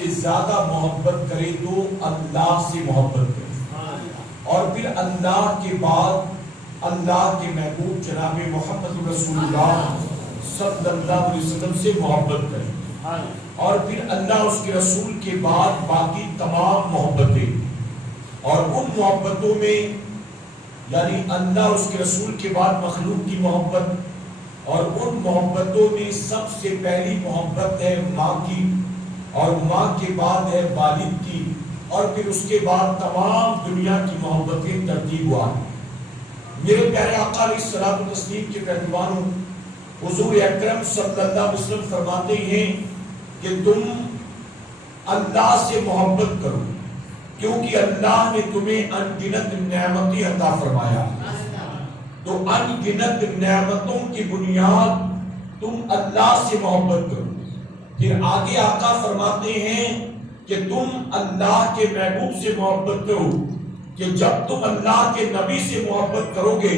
سے زیادہ محبت کرے تو اللہ سے محبت کرے، اور پھر اللہ کے بعد اللہ کے محبوب جناب محمد رسول اللہ صلی اللہ علیہ وسلم سے محبت کرے، اور پھر اللہ اس کے رسول کے بعد باقی تمام محبتیں، اور ان محبتوں میں یعنی اللہ اس کے رسول کے بعد مخلوق کی محبت، اور ان محبتوں میں سب سے پہلی محبت ہے ماں کی، اور ماں کے بعد ہے والد کی، اور پھر اس کے بعد تمام دنیا کی محبتیں ترتیب وار۔ میرے پیارے آقا علیہ الصلوۃ والتسلیم کے پہلوانوں، حضور اکرم صلی اللہ علیہ وسلم فرماتے ہیں کہ تم اللہ سے محبت کرو، کیونکہ اللہ نے تمہیں ان گنت نعمتیں عطا فرمایا، تو ان گنت نعمتوں کی بنیاد تم اللہ سے محبت کرو۔ پھر آگے آقا فرماتے ہیں کہ تم اللہ کے محبوب سے محبت کرو، کہ جب تم اللہ کے نبی سے محبت کرو گے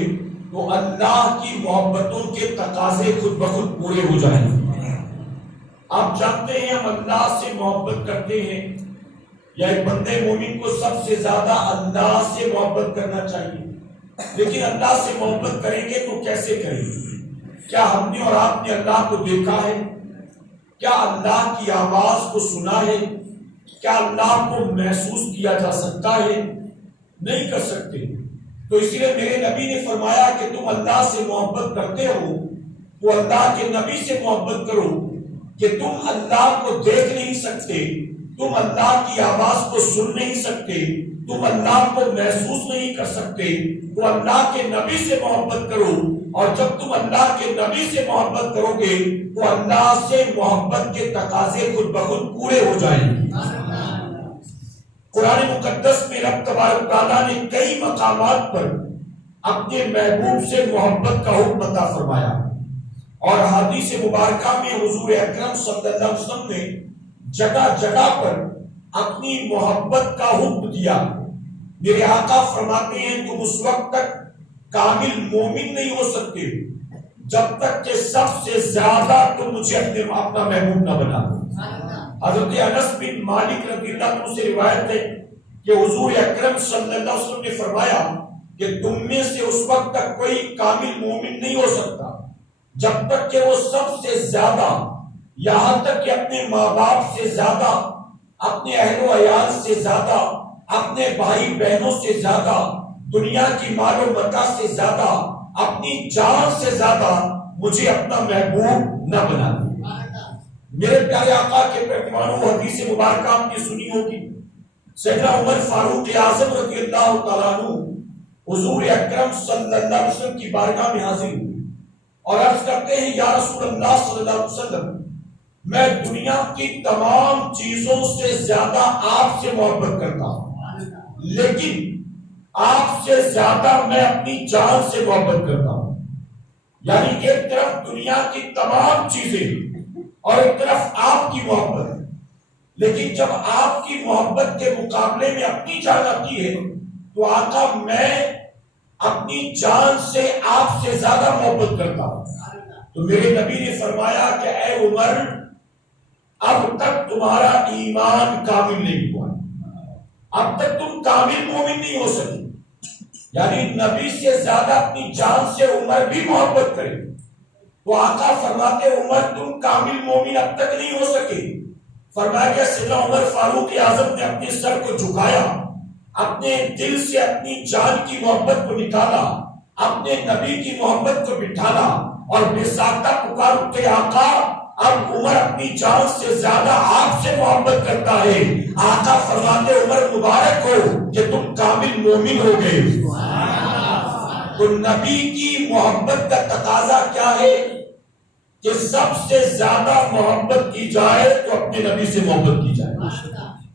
تو اللہ کی محبتوں کے تقاضے خود بخود پورے ہو جائیں گے۔ آپ جانتے ہیں ہم اللہ سے محبت کرتے ہیں، یا ایک بندے مومن کو سب سے زیادہ اللہ سے محبت کرنا چاہیے، لیکن اللہ سے محبت کریں گے تو کیسے کریں گے؟ کیا ہم نے اور آپ نے اللہ کو دیکھا ہے؟ کیا اللہ کی آواز کو سنا ہے؟ کیا اللہ کو محسوس کیا جا سکتا ہے؟ نہیں کر سکتے۔ تو اس لیے میرے نبی نے فرمایا کہ تم اللہ سے محبت کرتے ہو تو اللہ کے نبی سے محبت کرو، کہ تم اللہ کو دیکھ نہیں سکتے، تم اللہ کی آواز کو سن نہیں سکتے، تم اللہ کو محسوس نہیں کر سکتے، تو اللہ کے نبی سے محبت کرو، اور جب تم اللہ کے نبی سے محبت کرو گے تو اللہ سے محبت کے تقاضے خود بخود پورے ہو جائیں گے۔ قرآن مقدس میں رب تبارک تعالیٰ نے کئی مقامات پر اپنے محبوب سے محبت کا حکم عطا فرمایا، اور حدیث مبارکہ میں حضور اکرم صلی اللہ علیہ وسلم نے جگہ جگہ پر اپنی محبت کا حکم دیا۔ میرے آقا فرماتے ہیں تم اس وقت تک کامل مومن نہیں ہو سکتے جب تک کہ سب سے زیادہ تم مجھے اپنا محبوب نہ بنا دو۔ حضرت انس بن مالک رضی اللہ عنہ سے روایت ہے کہ حضور اکرم صلی اللہ علیہ وسلم نے فرمایا کہ تم میں سے اس وقت تک کوئی کامل مومن نہیں ہو سکتا جب تک کہ وہ سب سے زیادہ، یہاں تک کہ اپنے ماں باپ سے زیادہ، اپنے اہل و عیال سے زیادہ، اپنے بھائی بہنوں سے زیادہ، دنیا کی مال و متاع سے زیادہ، اپنی جان سے زیادہ مجھے اپنا محبوب نہ بنا دے۔ میرے پیارے آقا کے پیغمبروں حدیث مبارکہ آپ نے سنی ہوگی، سیدنا عمر فاروق اعظم رضی اللہ تعالیٰ عنہ حضور اکرم صلی اللہ علیہ وسلم کی بارگاہ میں حاضر ہوئے اور عرض کرتے ہیں یا رسول اللہ صلی اللہ علیہ وسلم، میں دنیا کی تمام چیزوں سے زیادہ آپ سے محبت کرتا ہوں، لیکن آپ سے زیادہ میں اپنی جان سے محبت کرتا ہوں۔ یعنی ایک طرف دنیا کی تمام چیزیں اور ایک طرف آپ کی محبت ہے، لیکن جب آپ کی محبت کے مقابلے میں اپنی جان آتی ہے تو آقا میں اپنی جان سے آپ سے زیادہ محبت کرتا ہوں۔ تو میرے نبی نے فرمایا کہ اے عمر، اب تک تمہارا ایمان کامل نہیں ہوا، اب تک تم کامل مومن نہیں ہو سکے۔ یعنی نبی سے زیادہ اپنی جان سے عمر بھی محبت کرے تو آقا فرماتے عمر تم کامل مومن اب تک نہیں ہو سکے۔ فرمایا کہ سیدنا عمر فاروق اعظم نے اپنے سر کو جھکایا، اپنے دل سے اپنی جان کی محبت کو نکالا، اپنے نبی کی محبت کو بٹھانا اور بے ساختہ پکار اٹھے آقا اب عمر اپنی جان سے زیادہ آپ سے محبت کرتا ہے۔ آقا فرماتے عمر مبارک ہو کہ تم کامل مومن ہو گئے۔ تو نبی کی محبت کا تقاضا کیا ہے کہ سب سے زیادہ محبت کی جائے تو اپنے نبی سے محبت کی جائے،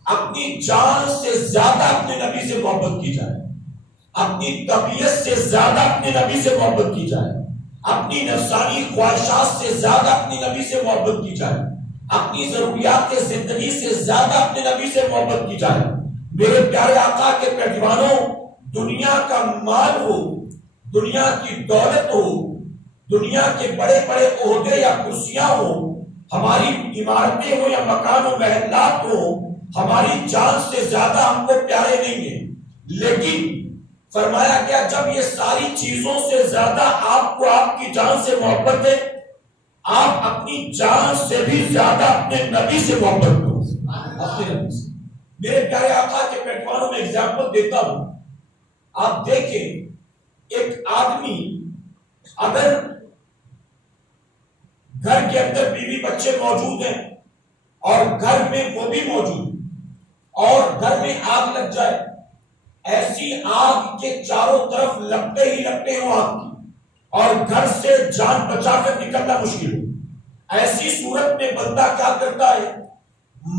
اپنی جان سے زیادہ اپنے نبی سے محبت کی جائے، اپنی طبیعت سے زیادہ اپنے نبی سے محبت کی جائے، اپنی نفسانی خواہشات سے زیادہ اپنی نبی سے محبت کی جائے، اپنی ضروریات زندگی سے زیادہ اپنے نبی سے محبت کی جائے۔ میرے پیارے آقا کے پہلوانوں، دنیا کا مال ہو، دنیا کی دولت ہو، دنیا کے بڑے بڑے عہدے یا کرسیاں ہو، ہماری عمارتیں ہوں یا مکان و محلات ہوں ہماری جان سے زیادہ ہم کو پیارے نہیں ہیں، لیکن فرمایا گیا جب یہ ساری چیزوں سے زیادہ آپ کو آپ کی جان سے محبت ہے، آپ اپنی جان سے بھی زیادہ اپنے نبی سے محبت کرو، اپنے نبی سے۔ میرے پیارے آقا کے پیٹوانوں میں ایگزامپل دیتا ہوں، آپ دیکھیں ایک آدمی اگر گھر کے اندر بیوی بچے موجود ہیں اور گھر میں وہ بھی موجود اور گھر میں آگ لگ جائے، ایسی آگ کے چاروں طرف لپٹے ہی لپٹے ہوں آگ کی اور گھر سے جان بچا کر نکلنا مشکل ہو، ایسی صورت میں بندہ کیا کرتا ہے؟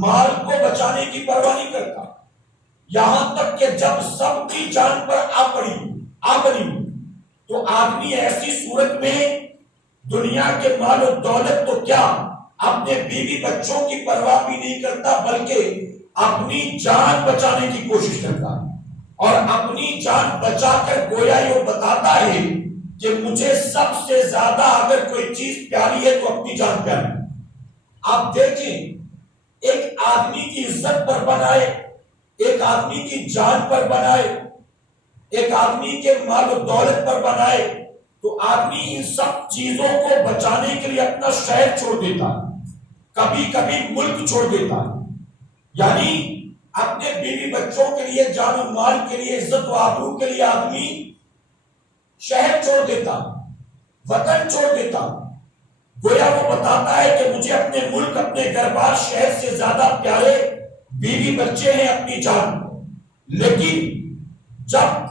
مال کو بچانے کی پرواہ نہیں کرتا، یہاں تک کہ جب سب کی جان پر آ پڑی تو آدمی ایسی صورت میں دنیا کے مال و دولت تو کیا اپنے بیوی بچوں کی پرواہ بھی نہیں کرتا، بلکہ اپنی جان بچانے کی کوشش کرتا ہے، اور اپنی جان بچا کر گویا یہ بتاتا ہے کہ مجھے سب سے زیادہ اگر کوئی چیز پیاری ہے تو اپنی جان پیاری۔ آپ دیکھیں ایک آدمی کی عزت پر بنائے، ایک آدمی کی جان پر بنائے، ایک آدمی کے مال و دولت پر بنائے، تو آدمی ان سب چیزوں کو بچانے کے لیے اپنا شہر چھوڑ دیتا ہے، کبھی کبھی ملک چھوڑ دیتا ہے، یعنی اپنے بیوی بچوں کے لیے، جان و مال کے لیے، عزت و آبرو کے لیے آدمی شہر چھوڑ دیتا، وطن چھوڑ دیتا، گویا وہ بتاتا ہے کہ مجھے اپنے ملک، اپنے گھر بار، شہر سے زیادہ پیارے بیوی بچے ہیں، اپنی جان۔ لیکن جب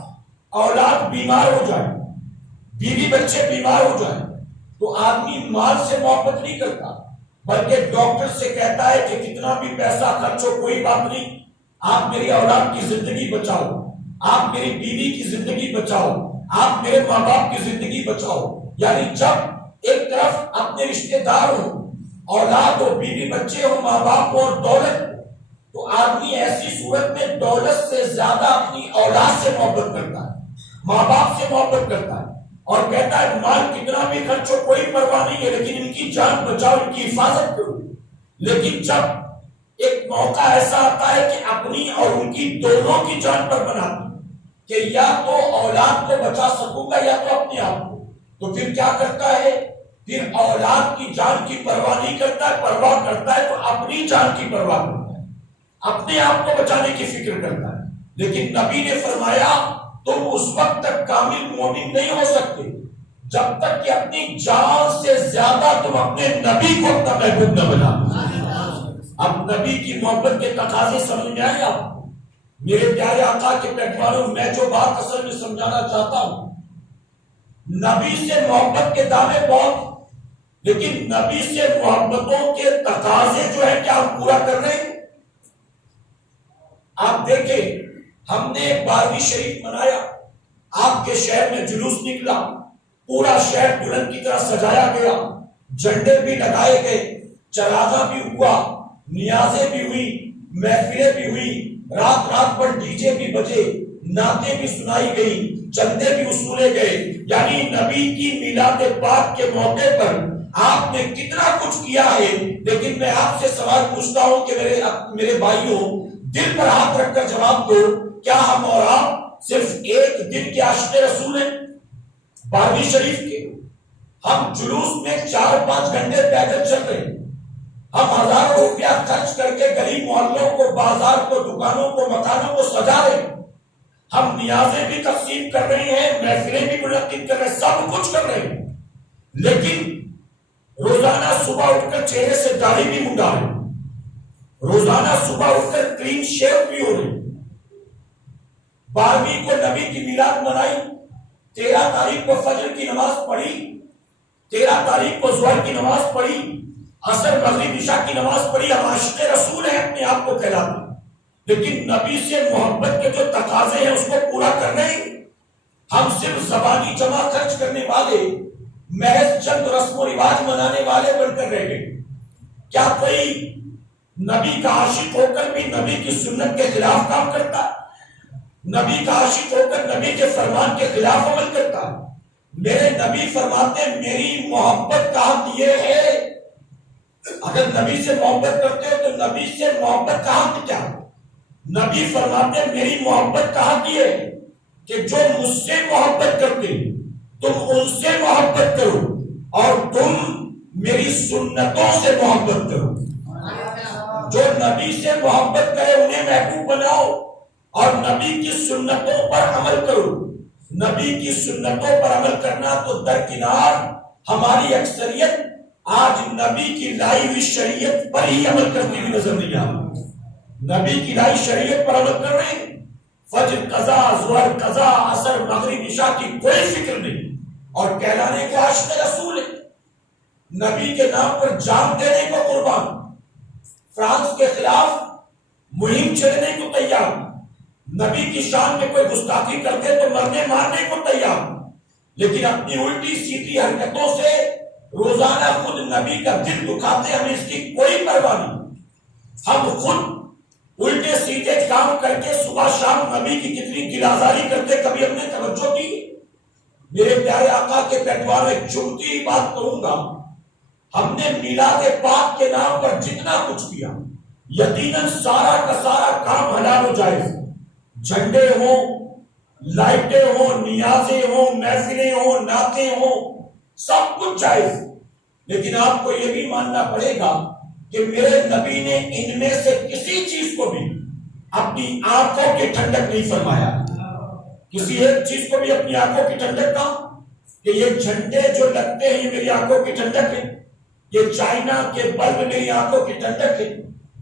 اولاد بیمار ہو جائے، بیوی بچے بیمار ہو جائے، تو آدمی مال سے محبت نہیں کرتا، بلکہ ڈاکٹر سے کہتا ہے کہ کتنا بھی پیسہ خرچ ہو کوئی بات نہیں، آپ میری اولاد کی زندگی بچاؤ، آپ میری بیوی کی زندگی بچاؤ، آپ میرے ماں باپ کی زندگی بچاؤ۔ یعنی جب ایک طرف اپنے رشتے دار ہو، اولاد ہو، بیوی بچے ہو، ماں باپ ہو اور دولت، تو آدمی ایسی صورت میں دولت سے زیادہ اپنی اولاد سے محبت کرتا ہے، ماں باپ سے محبت کرتا ہے، اور کہتا ہے مال کتنا بھی خرچ ہو کوئی پرواہ نہیں ہے، لیکن ان کی جان بچاؤ، ان کی حفاظت کرو۔ لیکن جب ایک موقع ایسا آتا ہے کہ اپنی اور ان کی دونوں کی جان پر بناتی کہ یا تو اولاد کو بچا سکوں گا یا تو اپنے آپ کو، تو پھر کیا کرتا ہے؟ پھر اولاد کی جان کی پرواہ نہیں کرتا ہے، پرواہ کرتا ہے تو اپنی جان کی پرواہ کرتا ہے، اپنے آپ کو بچانے کی فکر کرتا ہے۔ لیکن نبی نے فرمایا تم اس وقت تک کامل مومن نہیں ہو سکتے جب تک کہ اپنی جان سے زیادہ تم اپنے نبی کو اپنا محبوب نہ بنا۔ اب نبی کی محبت کے تقاضے سمجھ میں آئے آپ؟ میرے پیارے آقا کے پیٹوانوں، میں جو بات اصل میں سمجھانا چاہتا ہوں، نبی سے محبت کے دعوے بہت، لیکن نبی سے محبتوں کے تقاضے جو ہے کیا ہم پورا کر رہے ہیں؟ آپ دیکھیں ہم نے 12ویں شریف منایا، آپ کے شہر میں جلوس نکلا، پورا شہر دلہن کی طرح سجایا گیا، جھنڈے بھی لگائے گئے، چراغاں بھی ہوا، نیازیں بھی ہوئی، محفلیں بھی ہوئی، رات رات پر ڈی جے بھی بجے، نعتیں بھی سنائی گئی، چندے بھی وصولے گئے۔ یعنی نبی کی میلاد پاک کے موقع پر آپ نے کتنا کچھ کیا ہے، لیکن میں آپ سے سوال پوچھتا ہوں کہ میرے بھائیوں، دل پر ہاتھ رکھ کر جواب دو، کیا ہم اور آپ صرف ایک دن کے عاشق رسول ہیں 12ویں شریف کے؟ ہم جلوس میں 4-5 گھنٹے پیدل چل رہے ہیں، ہم ہزاروں روپیہ خرچ کر کے گلی محلوں کو، بازار کو، دکانوں کو، مکانوں کو سجا رہے ہیں، ہم نیازیں بھی تقسیم کر رہے ہیں، محفلیں بھی منعقد کر رہے ہیں، سب کچھ کر رہے ہیں، لیکن روزانہ صبح اٹھ کر چہرے سے داڑھی بھی منڈا رہے ہیں، روزانہ صبح اٹھ کر کلین شیو بھی ہو رہے ہیں۔ 12ویں کو نبی کی میلاد منائی، 13 تاریخ کو فجر کی نماز پڑھی، 13 تاریخ کو ظہر کی نماز پڑھی، عصر مغرب عشاء کی نماز پڑھی، ہم عاشق رسول ہیں اپنے آپ کو کہلاتے ہیں، لیکن نبی سے محبت کے جو تقاضے ہیں اس کو پورا کر رہے ہیں؟ ہم صرف زبانی جمع خرچ کرنے والے، محض چند رسم و رواج منانے والے بن کر رہ گئے۔ کیا کوئی نبی کا عاشق ہو کر بھی نبی کی سنت کے خلاف کام کرتا ہے؟ نبی کا عاشق ہو کر نبی کے فرمان کے خلاف عمل کرتا ہے؟ میرے نبی فرماتے ہیں میری محبت کا حق یہ ہے اگر نبی سے محبت کرتے ہو تو نبی سے محبت کہاں کی کیا؟ نبی فرماتے میری محبت کہاں کی ہے کہ جو مجھ سے محبت کرتے تم ان سے محبت کرو اور تم میری سنتوں سے محبت کرو. جو نبی سے محبت کرے انہیں محبوب بناؤ اور نبی کی سنتوں پر عمل کرو. نبی کی سنتوں پر عمل کرنا تو درکنار ہماری اکثریت آج نبی کی لائی ہوئی شریعت پر ہی عمل کرتی ہوئی نظر نہیں آ رہی. نبی کی لائی شریعت پر عمل کر رہے ہیں. فجر قضا، ظہر قضا، عصر، مغرب، عشاء کی کوئی فکر نہیں اور کہلانے کو عاشق رسول ہے. نبی کے نام پر جان دینے کو قربان، فرانس کے خلاف مہم چلنے کو تیار، نبی کی شان میں کوئی گستاخی کرتے تو مرنے مارنے کو تیار، لیکن اپنی الٹی سیدھی حرکتوں سے روزانہ خود نبی کا دل دکھاتے. ہمیں اس کی کوئی پرواہ نہیں. ہم خود الٹے سیدھے کام کر کے صبح شام نبی کی کتنی گلازاری کرتے، کبھی ہم نے توجہ کی؟ میرے پیارے آقا کے پیٹوار میں چمتی بات کروں گا. ہم نے میلاد پاک کے نام پر جتنا کچھ کیا یقیناً سارا کا سارا کام حلال و جائز. جھنڈے ہوں، لائٹیں ہوں، نیازیں ہوں، محفلیں ہوں، نعتیں ہوں، سب کچھ جائز. لیکن آپ کو یہ بھی ماننا پڑے گا کہ میرے نبی نے ان میں سے کسی چیز کو بھی اپنی آنکھوں کی ٹھنڈک نہیں فرمایا. کسی ایک چیز کو بھی اپنی آنکھوں کی ٹھنڈک کا کہ یہ جھنڈے جو لگتے ہیں یہ میری آنکھوں کی ٹھنڈک ہے، یہ چائنا کے بلب میری آنکھوں کی ٹھنڈک ہے،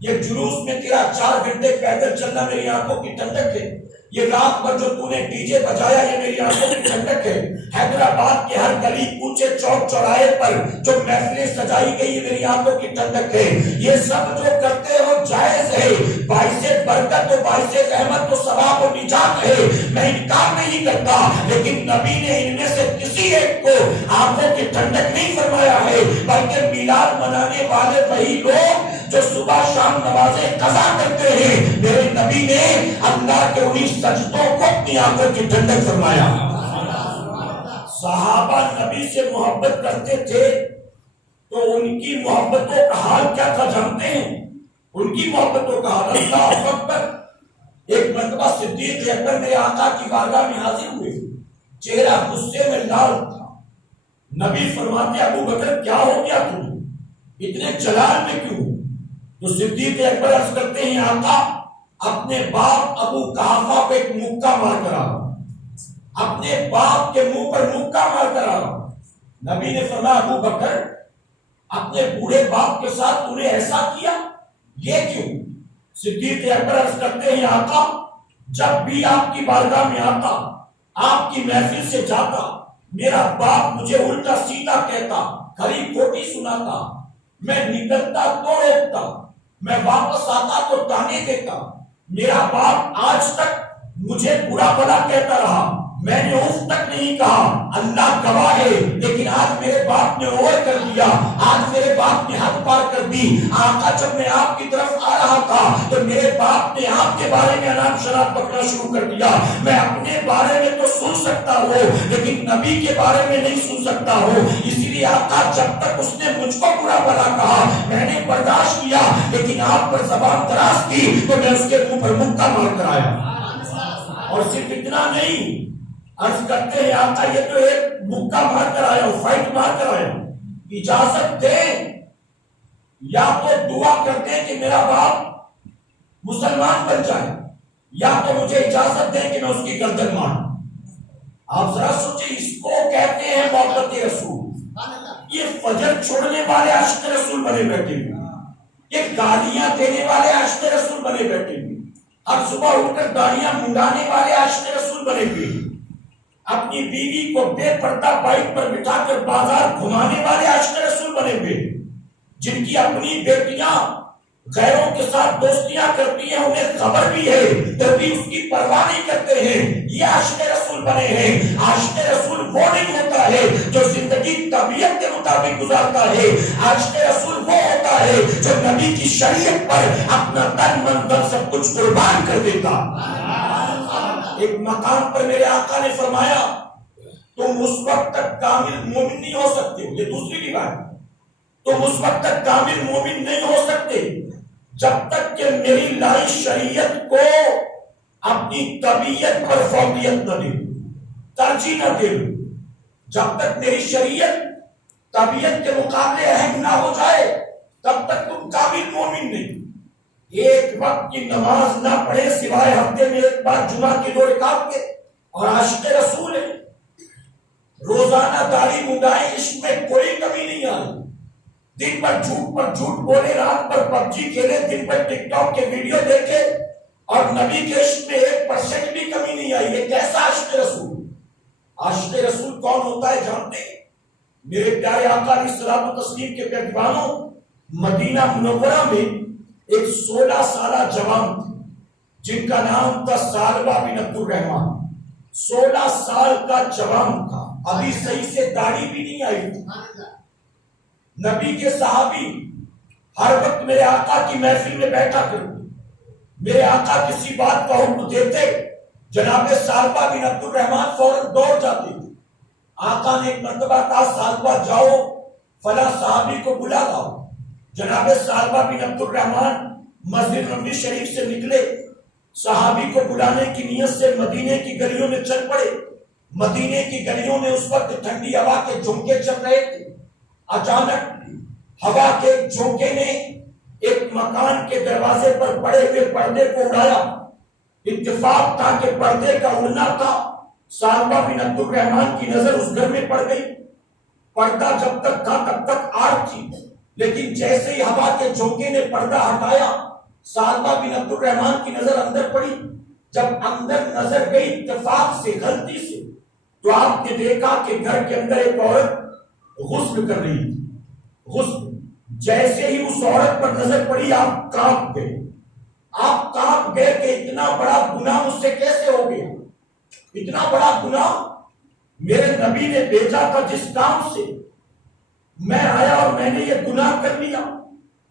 یہ جلوس میں تیرا 4 گھنٹے پیدل چلنا میری آنکھوں کی ٹھنڈک ہے، یہ رات بھر جو تو نے ڈی جے بجایا یہ میری آنکھوں کی ٹھنڈک ہے، حیدرآباد کے ہر گلی کوچے چوک چوراہے پر جو محفلیں سجائی گئی یہ میری آنکھوں کی ٹھنڈک ہے. یہ سب جو کرتے ہو جائز ہے، باعث برکت و باعث رحمت و ثواب و نجات ہے، میں انکار نہیں کرتا. لیکن نبی نے ان میں سے کسی ایک کو آنکھوں کی ٹھنڈک نہیں فرمایا ہے، بلکہ میلاد منانے والے وہی لوگ جو صبح شام نمازیں قضا کرتے ہیں، میرے نبی نے اللہ کے انہی سجدوں کو اپنی آنکھوں کی ٹھنڈک فرمایا. صحابہ نبی سے محبت کرتے تھے تو ان کی محبتوں کا حال کیا تھا جانتے ہیں؟ ان کی محبتوں کا حال اللہ اکبر. ایک مرتبہ صدیق اکبر میرے آقا کی بارگاہ میں حاضر ہوئے، چہرہ غصے میں لال تھا. نبی فرماتے ابو بکر کیا ہو گیا تمہیں، اتنے جلال میں کیوں؟ تو صدیق اکبر عرض کرتے ہیں آقا اپنے باپ ابو قحافہ کو ایک مکہ مار کر آ رہا ہوں، اپنے باپ کے منہ پر مکہ مار کر آ رہا ہوں. نبی نے فرمایا ابو بکر اپنے بوڑھے باپ کے ساتھ تو نے ایسا کیا، یہ کیوں؟ صدیق اکبر عرض کرتے ہیں آقا جب بھی آپ کی بارگاہ میں آتا، آپ کی محفل سے جاتا، میرا باپ مجھے الٹا سیدھا کہتا، کھری کھوٹی سناتا، میں نکلتا تو روکتا، میں واپس آتا تو تانے دیتا. میرا باپ آج تک مجھے برا بھلا کہتا رہا، میں نے اف تک نہیں کہا، اللہ گواہ ہے. لیکن آج میرے باپ نے اوور کر دیا، آج میرے باپ نے حد پار کر دی. آقا جب میں آپ کی طرف آ رہا تھا تو میرے باپ نے آپ کے بارے میں انام شراب پکڑنا شروع کر دیا. میں اپنے بارے میں تو سن سکتا ہوں لیکن نبی کے بارے میں نہیں سن سکتا ہوں. اسی لیے آقا جب تک اس نے مجھ کو برا بھلا کہا میں نے برداشت کیا، لیکن آپ پر زبان دراز کی تو میں اس کے منہ پر مکہ مار کر آیا. اور صرف اتنا نہیں، عرض کرتے ہیں آقا یہ تو ایک مکہ مار کر آیا ہوں، فائٹ مار کر آیا ہوں، اجازت دیں یا تو دعا کرتے کہ میرا باپ مسلمان بن جائے، یا تو مجھے اجازت دیں کہ میں اس کی گردن ماروں. آپ ذرا سوچیں، اس کو کہتے ہیں محبت رسول. یہ فجر چھوڑنے والے عاشق رسول بنے بیٹھے ہوئے، یہ گالیاں دینے والے عاشق رسول بنے بیٹھے ہوئے، ہر صبح اٹھ کر گالیاں منڈانے والے عاشق رسول بنے ہوئے، اپنی بیوی کو بے پردہ بائک پر بٹھا کر بازار گھمانے والے عاشق رسول بنے ہوئے، جن کی اپنی بیٹیاں غیروں کے ساتھ دوستیاں کرتی ہیں، انہیں خبر بھی ہے تو بھی اس کی پرواہ نہیں کرتے ہیں. یہ عاشق رسول بنے ہیں. عاشق رسول وہ نہیں ہوتا ہے جو زندگی طبیعت کے مطابق گزارتا ہے. عاشق رسول وہ ہوتا ہے جو نبی کی شریعت پر اپنا تن من دل سب کچھ قربان کر دیتا. ایک مقام پر میرے آقا نے فرمایا تم اس وقت تک کامل مومن نہیں ہو سکتے. یہ دوسری روایت، تم اس وقت تک کامل مومن نہیں ہو سکتے جب تک کہ میری لائی شریعت کو اپنی طبیعت پر فوقیت نہ دے، ترجیح نہ دے۔ جب تک میری شریعت طبیعت کے مقابلے اہم نہ ہو جائے تب تک تم کامل مومن نہیں۔ ایک وقت کی نماز نہ پڑھے سوائے ہفتے میں ایک بار جمعہ کی 2 رکعت کے، اور عاشق رسول ہے، روزانہ داڑھی منڈائے، عشق میں کوئی کمی نہیں آئی، دن بھر جھوٹ پر جھوٹ بولے، رات پر پب جی کھیلے، دن بھر ٹک ٹاک کے ویڈیو دیکھے، اور نبی کے عشق میں 1% بھی کمی نہیں آئی۔ یہ کیسا عاشق رسول؟ عاشق رسول کون ہوتا ہے جانتے ہیں؟ میرے پیارے آقا علیہ الصلوۃ والتسلیم کے پیغمبروں، مدینہ منورہ میں ایک 16 سالہ جوان تھے جن کا نام تھا ثعلبہ بن عبد الرحمن۔ 16 سال کا جوان تھا، ابھی صحیح سے داڑھی بھی نہیں آئی تھی۔ نبی کے صحابی ہر وقت میرے آقا کی محفل میں بیٹھا کرتے، میرے آقا کسی بات کا حکم دیتے، جناب ثعلبہ بن عبد الرحمن فوراً دوڑ جاتے تھے۔ آقا نے ایک مرتبہ کہا ثعلبہ جاؤ فلاں صحابی کو بلا لاؤ۔ جناب ثعلبہ بن عبد الرحمن مسجد نبوی شریف سے نکلے، صحابی کو بلانے کی نیت سے مدینے کی گلیوں میں چل پڑے۔ مدینے کی گلیوں میں اس وقت ٹھنڈی ہوا کے جھونکے چل رہے تھے۔ اچانک ہوا کے جھونکے نے ایک مکان کے دروازے پر پڑے ہوئے پردے کو اڑایا۔ اتفاق تھا کہ پردے کا اڑنا تھا، ثعلبہ بن عبد الرحمن کی نظر اس گھر میں پڑ گئی۔ پردہ جب تک تھا تب تک آگ تھی، لیکن جیسے ہی ہوا کے جھونکے نے پردہ ہٹایا، ثعلبہ بن عبد الرحمن کی نظر اندر پڑی۔ جب اندر نظر گئی اتفاق سے، غلطی سے، تو آپ نے دیکھا کہ گھر کے اندر ایک عورت غسل کر رہی تھی۔ غسل جیسے ہی اس عورت پر نظر پڑی آپ کانپ گئے۔ آپ کانپ گئے کہ اتنا بڑا گناہ مجھ سے کیسے ہو گیا؟ اتنا بڑا گناہ میرے نبی نے بھیجا تھا جس کام سے میں آیا اور میں نے یہ گناہ کر لیا،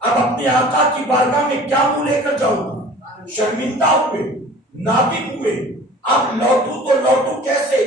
اب اپنے آقا کی بارگاہ میں کیا منہ لے کر جاؤں گا؟ شرمندہ ہوئے، نادم ہوئے، اب لوٹوں تو لوٹوں کیسے؟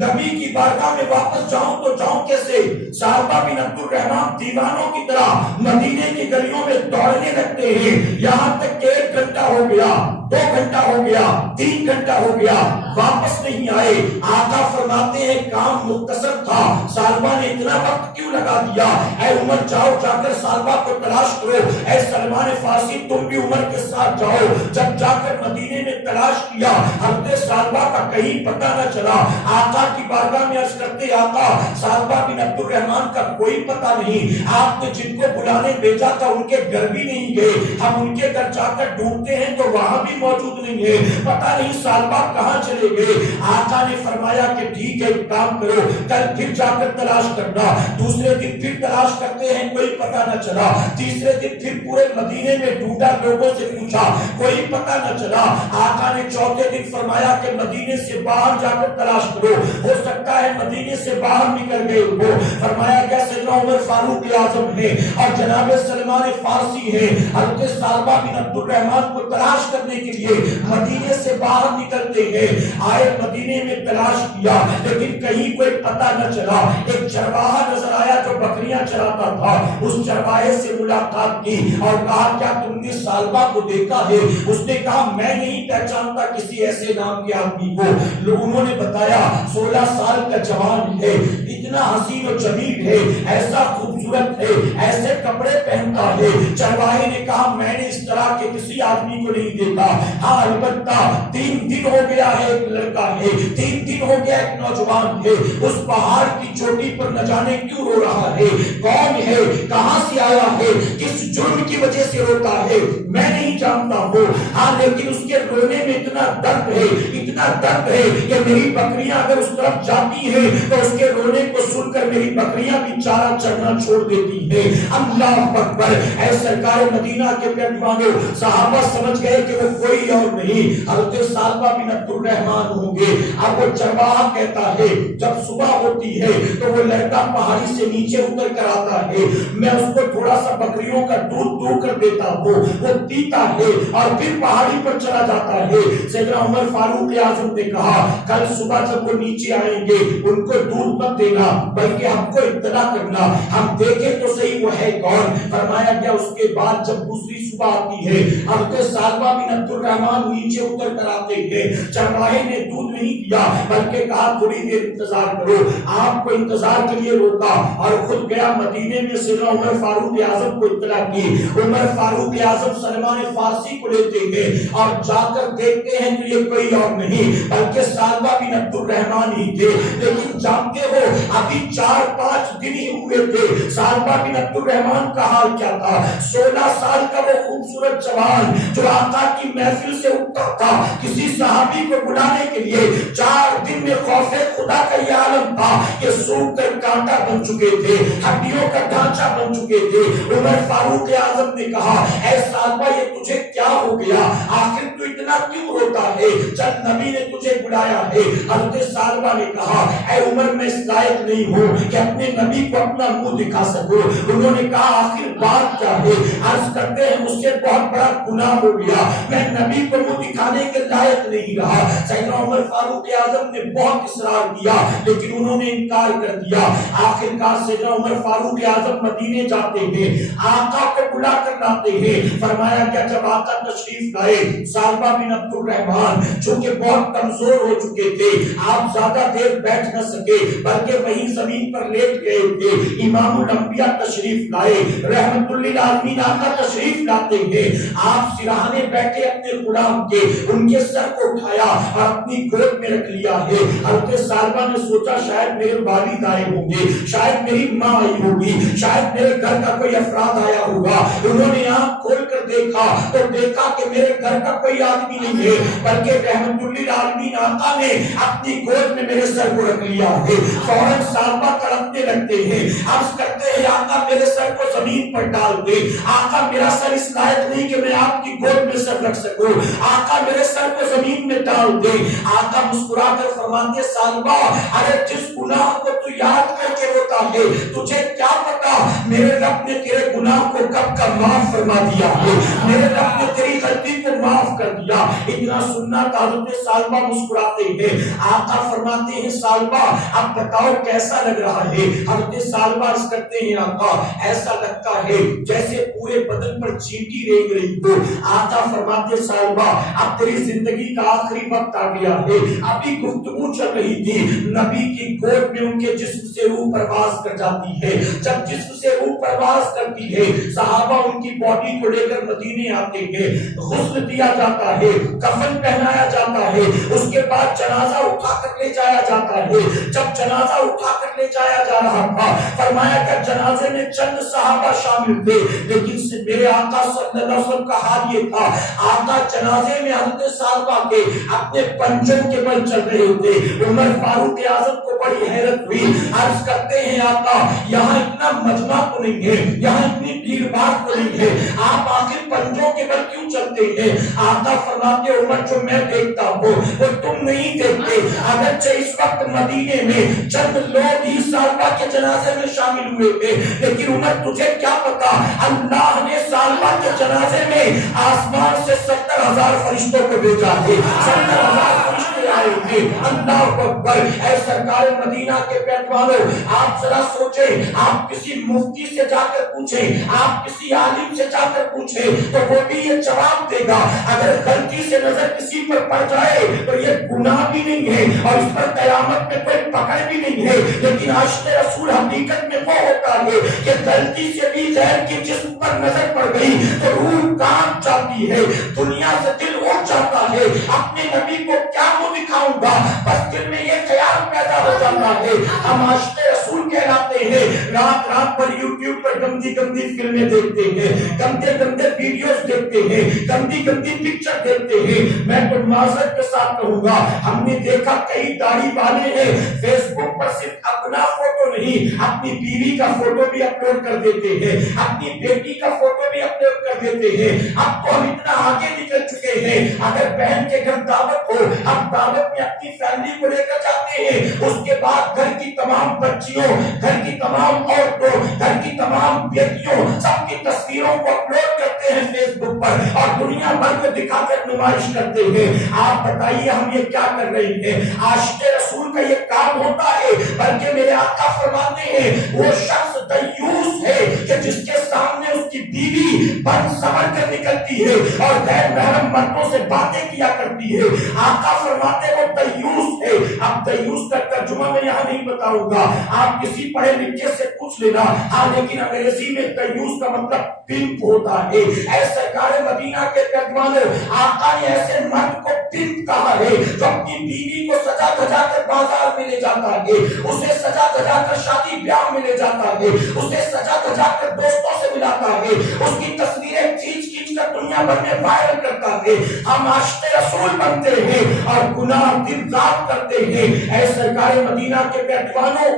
نبی کی بارگاہ میں واپس جاؤں تو جاؤں کیسے؟ ثعلبہ بن عبد الرحمن دیوانوں کی طرح مدینے کی گلیوں میں دوڑنے لگتے ہیں، یہاں تک کہ 1 گھنٹہ ہو گیا، 2 گھنٹہ ہو گیا، 3 گھنٹہ ہو گیا، واپس نہیں آئے۔ آقا فرماتے ہیں کام مختصر تھا، ثعلبہ نے اتنا وقت کیوں لگا دیا؟ اے عمر جاؤ، جا کر ثعلبہ کو تلاش کرو۔ اے سلمان فارسی تم بھی عمر کے ساتھ جاؤ۔ جب جا کر مدینے میں تلاش کیا، حضرت ثعلبہ کا کہیں پتہ نہ چلا۔ آقا کی بارگاہ میں عرض کرتے آقا ثعلبہ بن عبد الرحمن کا کوئی پتہ نہیں، آپ نے جن کو بلانے بھیجا تھا ان کے گھر بھی نہیں گئے، ہم ان کے گھر جا کر ڈھونڈتے ہیں تو وہاں بھی موجود نہیں ہے، پتہ نہیں ثعلبہ کہاں چلے گئے۔ آقا نے فرمایا کہ ٹھیک ہے ایک کام کرو، کل پھر جا کر تلاش کرنا۔ دوسرے دن پھر تلاش کرتے ہیں، کوئی پتہ نہ چلا۔ تیسرے دن پھر پورے مدینے میں ڈھونڈا، لوگوں سے پوچھا، کوئی پتہ نہ چلا۔ آقا نے چوتھے دن فرمایا کہ مدینے سے باہر جا کر تلاش کرو، ہو سکتا ہے مدینے سے باہر نکل گئے ہو۔ فرمایا کہ سیدنا عمر فاروق اعظم ہے اور جناب سلمان فارسی ہے، حضرت ثعلبہ بن عبد الرحمن کو تلاش کرنے کے لیے مدینے سے باہر نکلتے ہیں۔ آئے مدینے میں تلاش کیا لیکن کہیں کوئی پتہ نہ چلا۔ ایک چرواہا نظر آیا جو بکریاں چراتا تھا، اس چرواہے سے ملاقات کی اور کہا کیا تم نے ثعلبہ کو دیکھا ہے؟ اس نے کہا میں نہیں پہچانتا کسی ایسے نام کے آدمی کو۔ لوگوں نے بتایا 16 سال کا جوان ہے، اتنا حسین و جمیل ہے، ایسا خوبصورت ہے، ایسے کپڑے پہنتا ہے۔ چرواہے نے کہا میں نے اس طرح کے کسی آدمی کو نہیں دیکھا، ہاں البتہ 3 دن ہو گیا ہے ایک لڑکا ہے، 3 دن ہو گیا ایک نوجوان ہے، اس پہاڑ کی چوٹی پر نہ جانے کیوں رو رہا ہے، کون ہے، کہاں سے آیا ہے، کس جرم کی وجہ سے روتا ہے میں نہیں جانتا ہوں، ہاں لیکن اس کے رونے میں اتنا درد ہے، اتنا درد ہے کہ میری بکریاں اگر اس طرف جاتی ہیں تو اس کے رونے کو سن کر میری بکریاں بھی چارہ چرنا چھوڑ دیتی ہیں۔ اللہ اکبر! اے سرکار مدینہ کے پیغمبروں، صحابہ سمجھ گئے کہ وہ کوئی اور نہیں حضرت سالبہ بن عبد الرحمن ہوں گے۔ اب وہ چرواہا کہتا ہے جب صبح ہوتی ہے تو وہ لڑکا پہاڑی سے نیچے اتر کر آتا ہے، میں اس کو تھوڑا سا بکریوں کا دودھ دو کر دیتا ہوں، وہ پیتا ہے اور پھر پہاڑی پر چلا جاتا ہے۔ سیدنا عمر فاروق اعظم نے کہا کل صبح جب وہ نیچے آئیں گے ان کو دودھ مت دینا بلکہ ہم کو اطلاع کرنا، ہم دیکھیں تو صحیح وہ ہے کون۔ فرمایا گیا اس کے بعد جب دوسری صبح آتی ہے حضرت سالبہ بن عبد الرحمن نیچے اتر کر آتے ہیں، چرواہے نے دودھ نہیں دیا بلکہ کہا تھوڑی دیر انتظار کرو، آپ کو انتظار کے لیے روکا اور خود گیا مدینے میں سیدنا عمر فاروق اعظم کو اطلاع کی۔ عمر فاروق اعظم سلمان فارسی کو لیتے ہیں اور جا کر دیکھتے ہیں کہ یہ کوئی اور نہیں بلکہ سالبہ بن عبد الرحمن ہی تھے، لیکن جانتے ہو ابھی 4-5 دن ہی ہوئے تھے۔ سالبہ بن عبد الرحمن کا حال کیا تھا؟ 16 سال کا وہ خوبصورت جوان جو آقا کی محفل سے اٹھتا تھا کسی صحابی کو بلانے کے لیے، 4 دن میں خوف خدا کا یہ عالم تھا کہ سوکھ کر کانٹا بن چکے تھے، ہڈیوں کا ڈھانچہ بن چکے تھے۔ عمر فاروق اعظم نے کہا اے سالبہ یہ تجھے کیا ہو گیا، آخر تو اتنا کیوں روتا ہے؟ جب نبی نے تجھے بلایا ہے۔ حضرت سالبہ نے کہا اے عمر میں اس لائق نہیں ہوں کہ اپنے نبی کو اپنا منہ دکھا سکوں۔ انہوں نے کہا آخر بات کیا ہے؟ عرض کرتے ہیں مجھ سے بہت بڑا گناہ ہو گیا، میں نبی کو منہ دکھانے کے لائق نہیں رہا۔ سیدنا عمر فاروق اعظم نے بہت اصرار کیا لیکن انہوں نے انکار کر دیا۔ آخرکار سیدنا عمر فاروق اعظم مدینے جاتے ہیں، آقا کو بلا کر لاتے ہیں۔ فرمایا کہ جب آقا تشریف لائے سالبہ بن عبد الرحمن چونکہ بہت کمزور ہو چکے تھے، آپ زیادہ دیر بیٹھ نہ سکے بلکہ وہیں زمین پر لیٹ گئے تھے۔ امام الانبیاء تشریف لائے، رحمت للعالمین آقا تشریف لاتے ہیں، آپ سرہانے بیٹھے اپنے غلام کے، ان کے سر کو اٹھایا اور اپنی گود میں رکھ لیا ہے۔ حضرت سالبہ نے سوچا شاید میرے والد آئے ہوں گے، شاید میری ماں آئی ہوگی، شاید میرے گھر کا کوئی افراد آیا ہوگا۔ انہوں نے آنکھ کھول کر دیکھا تو دیکھا کہ میرے گھر کا کوئی آدمی نہیں ہے بلکہ رحمت للعالمین آقا نے اپنی گود میں میرے سر کو رکھ لیا ہے۔ فوراً سالبہ تڑپنے لگتے ہیں، عرض کرتے ہیں آقا میرے سر کو زمین پر ڈال دے، آقا میرا سر اس لائق نہیں کہ میں آپ کی گود میں سر رکھ سکوں، آقا میرے سر کو زمین میں ڈال دے۔ آقا مسکرا کر فرماتے سالبہ ارے جس گناہ کو تو یاد کر کے روتا ہے تجھے کیا پتا میرے رب نے تیرے گناہ کو کب کا معاف فرما دیا ہے، میرے رب نے تیری غلطی کو معاف کر دیا۔ اتنا سننا تھا، حضرت سالبہ مسکراتے ہیں، آقا فرماتے ہیں سالبہ اب بتاؤ کیسا لگ رہا ہے؟ حضرت سالبہ عرض کرتے ہیں آقا ایسا لگتا ہے جیسے پورے بدن پر چینٹی رینگ رہی ہو۔ آقا فرماتے سالبہ اب تیری زندگی کا آخری وقت آ گیا ہے۔ ابھی گفتگو چل رہی تھی، نبی کی گود میں ان کے جسم سے روح پرواز کر جاتی ہے، جب جسم سے روح پرواز کرتی ہے صحابہ ان کی باڈی کو لے کر مدینے آتے ہیں، غسل دیا جاتا ہے، کفن پہنایا جاتا ہے، اس کے بعد جنازہ اٹھا کر لے جایا جاتا ہے۔ جب جنازہ اٹھا کر لے جایا جا رہا تھا فرمایا کہ جنازے میں چند صحابہ شامل تھے لیکن میرے آقا صلی اللہ علیہ وسلم کا حال یہ تھا، آقا جنازے میں حضرت سالبہ کے اپنے پنجوں کے بل چل رہے تھے۔ عمر فاروق اعظم کو بڑی حیرت ہوئی، عرض کرتے ہیں آقا یہاں اتنا مجمع تو نہیں ہے، یہاں اتنی بھیڑ بھاڑ تو نہیں ہے، آپ آخر پنجوں کے بل کیوں چلتے ہیں؟ آقا فرماتے عمر جو میں دیکھتا ہوں وہ تم نہیں دیکھتے، اگرچہ اس وقت مدینے میں چند لوگ ہی سالبہ کے جنازے میں شامل ہوئے تھے لیکن عمر تجھے کیا پتا اللہ نے سالبہ کے جنازے میں آسمان سے 70,000 فرشتوں کو بھیجا ہے، 70,000 فرشتے آئے تھے۔ اللہ اکبر۔ اے سرکار مدینہ کے پیروانوں آپ ذرا سوچیں، آپ کسی مفتی سے جا کر پوچھیں، آپ کسی عالم سے جا کر پوچھیں تو وہ بھی یہ جواب دے گا اگر غلطی سے نظر کسی پر پڑ جائے تو یہ گناہ بھی نہیں ہے اور اس پر قیامت میں کوئی پکڑ بھی نہیں ہے، لیکن عاشق رسول حقیقت میں وہ ہوتا ہے کہ غلطی سے بھی غیر کے جسم پر نظر پڑ گئی تو روح کانپ جاتی ہے، دنیا سے دل اٹھ جاتا ہے، اپنے نبی کو کیا منہ دکھاؤں گا، بس دل میں یہ خیال پیدا ہو جاتا ہے۔ ہم عاشق رسول کہلاتے ہیں، رات رات پر یوٹیوب پر گندی گندی فلمیں دیکھتے ہیں، گندے گندے ویڈیوز دیکھتے ہیں، گندی گندی پکچر دیکھتے ہیں۔ میں تو معذرت کے ساتھ کہوں گا ہم نے دیکھا کئی داڑھی والے ہیں فیس بک پر صرف اپنا فوٹو نہیں اپنی بیوی کا فوٹو بھی اپلوڈ کر دیتے ہیں، اپنی بیٹی کا فوٹو بھی اپلوڈ کر دیتے ہیں۔ اب تو ہم اتنا آگے نکل چکے ہیں. اگر بہن کے گھر دعوت ہو, ہم دعوت میں اپنی فیملی کو لے کر جاتے ہیں, اس کے بعد گھر کی تمام بچیوں, گھر کی تمام عورتوں, گھر کی تمام بیٹیوں, سب کی تصویروں کو اپلوڈ کرتے ہیں فیس بک پر اور دنیا بھر کو دکھا کر نمائش کرتے ہیں. آپ بتائیے ہم یہ کیا کر رہے ہیں؟ عاشق رسول کا یہ کام ہوتا ہے؟ بلکہ میرے آقا فرماتے ہیں وہ شخص دیوس ہے کہ جس کے سامنے اس کی بیوی بن سمر کر نکلتی ہے اور غیر محرم مردوں سے باتیں کیا کرتی ہے. آقا فرماتے وہ دیوس ہے. اب دیوس کا ترجمہ میں یہاں نہیں بتاؤں گا, آپ کسی پڑھے لکھے سے پوچھ لینا. ہاں لیکن انگریزی میں دیوس کا مطلب پمپ ہوتا ہے. اے سرکار مدینہ کے ترجمانوں, آقا نے ایسے مرد کو پمپ کہا ہے جو اپنی بیوی کو سجا دھجا کر بازار میں لے جاتا ہے, اسے سجا دھجا کر شادی بیاہ میں لے جاتا ہے, اسے سجا دھجا کر دوستوں سے ملاتا ہے, اس کی تصویریں کھینچ کھینچ کر دنیا بھر میں وائرل کرتا ہے. ہم عاشق رسول بنتے ہیں اور گناہ دن رات کرتے ہیں. اے سرکار مدینہ کے پیروانوں,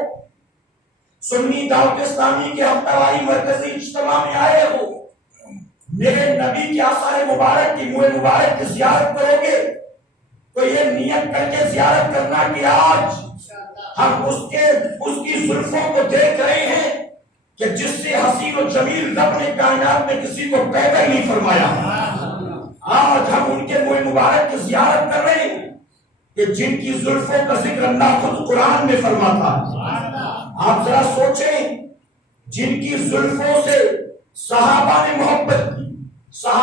سنی دعوت اسلامی کے ہفتہ واری مرکزی اجتماع میں آئے ہو, میرے نبی کے آثار مبارک کی منہ مبارک کی زیارت کرو گے تو یہ نیت کر کے زیارت کرنا کہ آج ہم اس کی زلفوں کو دیکھ رہے ہیں کہ جس سے حسین و جمیل رب نے کائنات میں کسی کو پیدا نہیں فرمایا. آج ہم ان کے منہ مبارک کی زیارت کر رہے ہیں کہ جن کی زلفوں کا ذکر اللہ خود قرآن میں فرماتا ہے. آپ ذرا سوچیں, جن کی زلفوں سے صحابہ نے محبت کی,